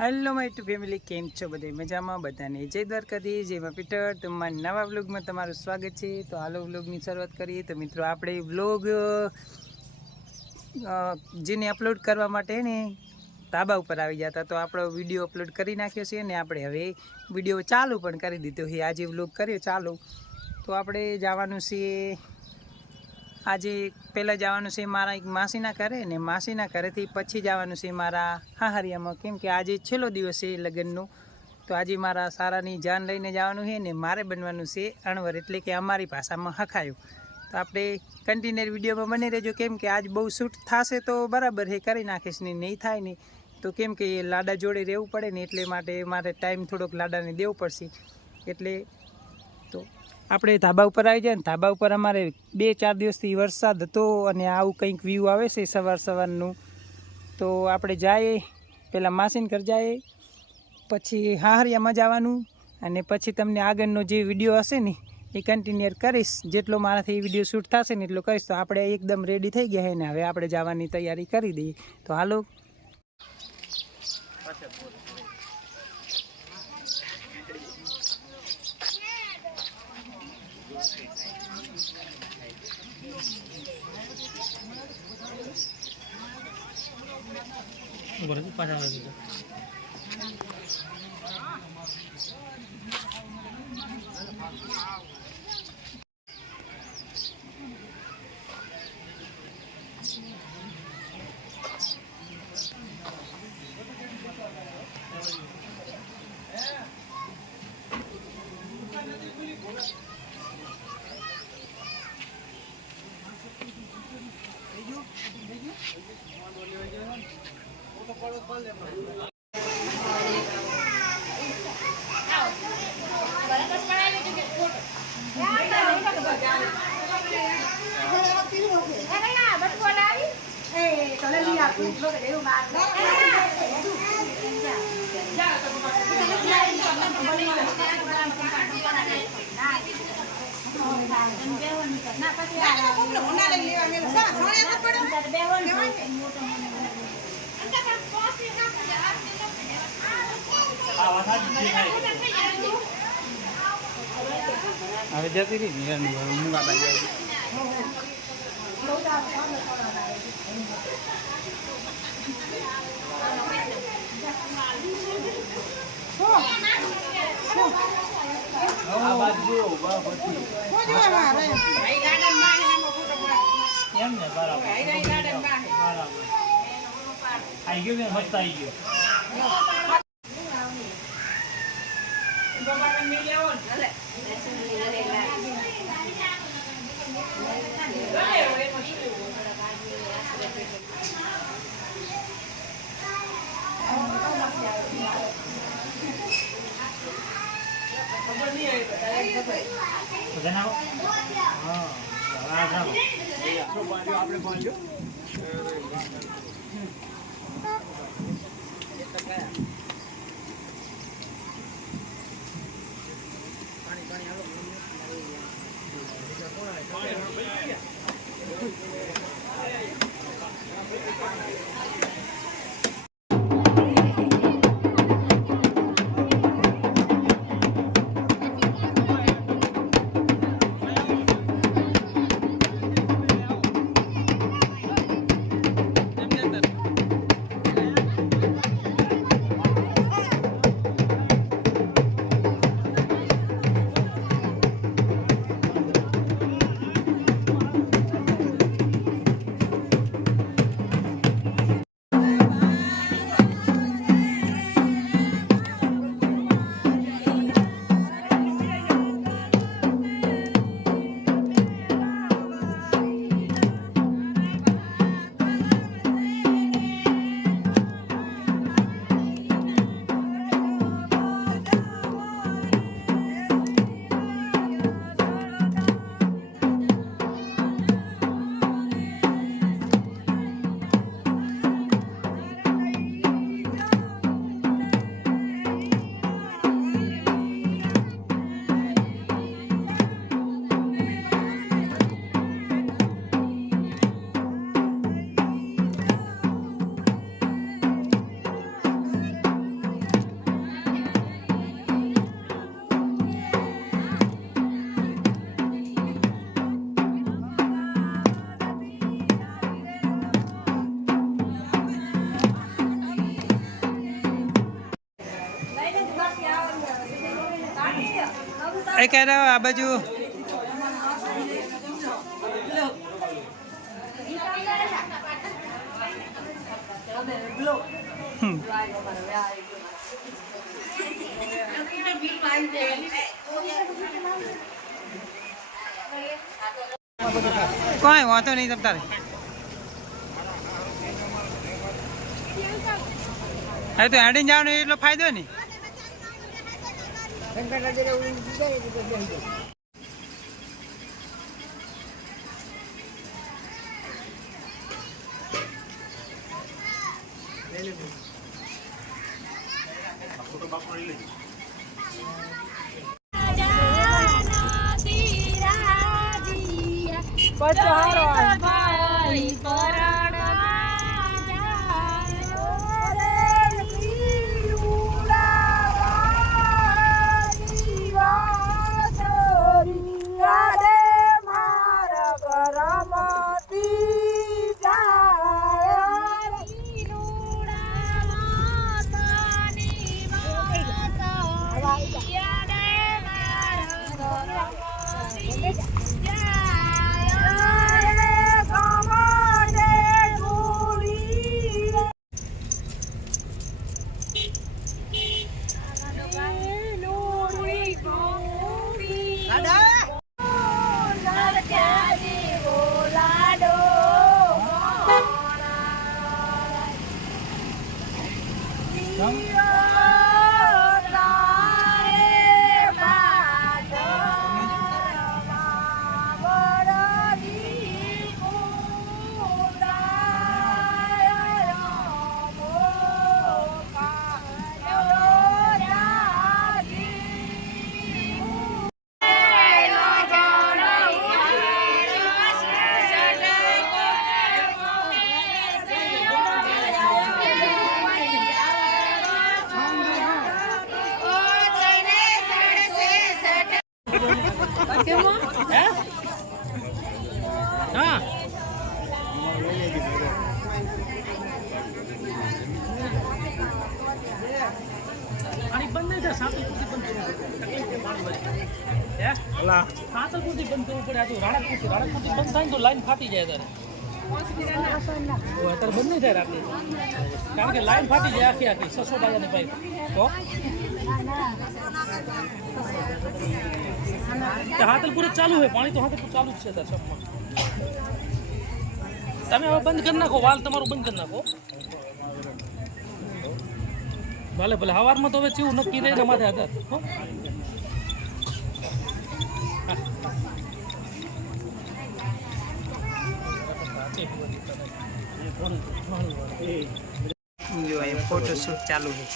Hello my टू family केम छो बधे मजामां बधाने जय द्वारकाधीश जय मां पीटर તમારા નવા વ્લોગમાં તમારું સ્વાગત છે। તો હાલો વ્લોગની શરૂઆત કરીએ। તો મિત્રો આપણે વ્લોગ જેને અપલોડ કરવા માટે ને ધાબા ઉપર આવી ગયા હતા, તો આપણો વિડીયો અપલોડ કરી નાખ્યો છે ને આપણે હવે વિડીયો ચાલુ પણ કરી દીધો છે। આજે વ્લોગ કર્યો ચાલુ। તો આપણે જવાનું છે આજે પહેલાં જવાનું છે મારા એક માસીના ઘરે ને માસીના ઘરેથી પછી જવાનું છે મારા હાહરિયામાં, કેમ કે આજે છેલ્લો દિવસ છે લગ્નનો। તો આજે મારા સારાની જાન લઈને જવાનું છે ને મારે બનવાનું છે અણવર, એટલે કે અમારી ભાષામાં હખાયું। તો આપણે કન્ટિન્યુઅર વિડીયોમાં બની રહેજો, કેમ કે આજ બહુ શૂટ થશે તો બરાબર છે કરી નાખીશ ને, નહીં થાય ને તો કેમ કે લાડા જોડે રહેવું પડે ને, એટલે માટે મારે ટાઈમ થોડોક લાડાને દેવું પડશે। એટલે તો આપણે ધાબા ઉપર આવી જાય ને, ધાબા ઉપર અમારે 2-4 દિવસથી વરસાદ હતો અને આવું કંઈક વ્યૂ આવે છે સવારનું। તો આપણે જઈએ પહેલાં માસીન ઘર જઈએ, પછી હાહરિયામાં જવાનું અને પછી તમને આગળનો જે વિડીયો હશે ને એ કન્ટિન્યુઅર કરીશ। જેટલો મારાથી વિડીયો શૂટ થશે ને એટલો કરીશ। તો આપણે એકદમ રેડી થઈ ગયા છે ને હવે આપણે જવાની તૈયારી કરી દઈએ। તો હાલો હવે જતી રહી મૂંગા બાજુ આવી ગયો મસ્ત આવી ગયો। એ કહે રહ્યો આ બાજુ કોઈ વાંધો નહીં તમ તારે હવે તો હેડીને જવાનો એટલો ફાયદો ને લાઈન ફાટી જાય અત્યારે બંધ નહીં થાય રાત્રે કારણ કે લાઈન ફાટી જાય આખી આખી 600 ડાયાની પાઇપ તો હાતલપુર જ ચાલુ હોય પાણી તો હાતલપુર ચાલુ જ છે તમે હવે બંધ કરી નાખો વાલ તમારું બંધ કરી નાખો ભલે ભલે સવારમાં તો હવે ચેવું નક્કી રહે ને માથે હતા जो है फोटो शूट चालू है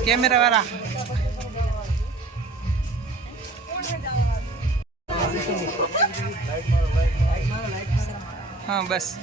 कैमरा वाला हाँ बस